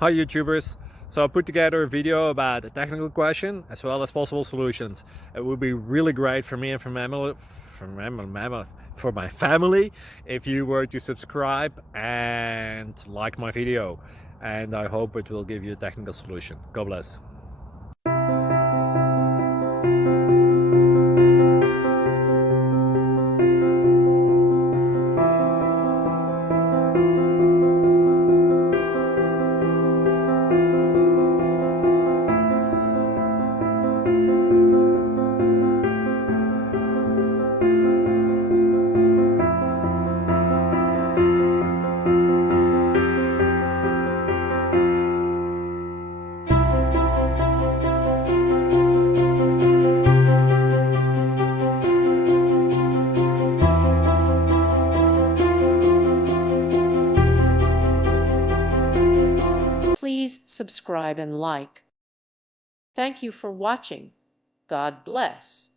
Hi YouTubers! So I put together a video about a technical question as well as possible solutions. It would be really great for me and for my family if you were to subscribe and like my video, and I hope it will give you a technical solution. God bless. Please subscribe and like. Thank you for watching. God bless.